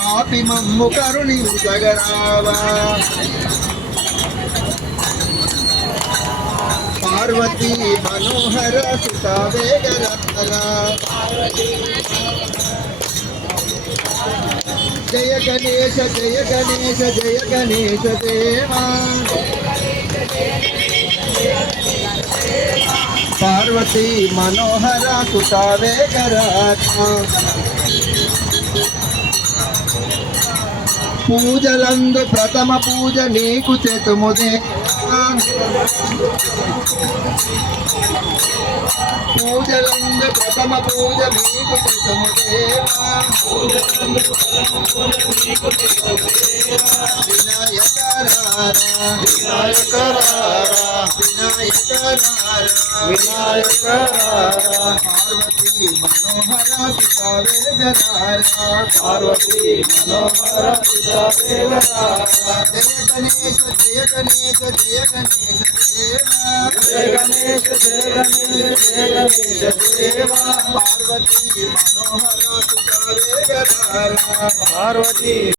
పాపి మమ్ము కరుణించగరావా పార్వతీ మనోహర సుత వేగరత్న జయ గణేశ జయ గణేశ జయ గణేశ దేవా పార్వతీ మనోహర సుత వేగరత్న పూజలందు ప్రథమ పూజ నీకు చేతుముదే పూజలందు ప్రథమ పూజ నీకు చేతుముదేవా వినాయకరారా పార్వతీ మనోహర సుతావేగరారా పార్వతీ మనోహర సుతావేగరారా జయ గణేశ జయ గణేశ జయ గణేశ దేవా జయ గణేశ జయ గణేశ జయ గణేశ దేవా పార్వతీ మనోహర సుతావేగరారా పార్వతీ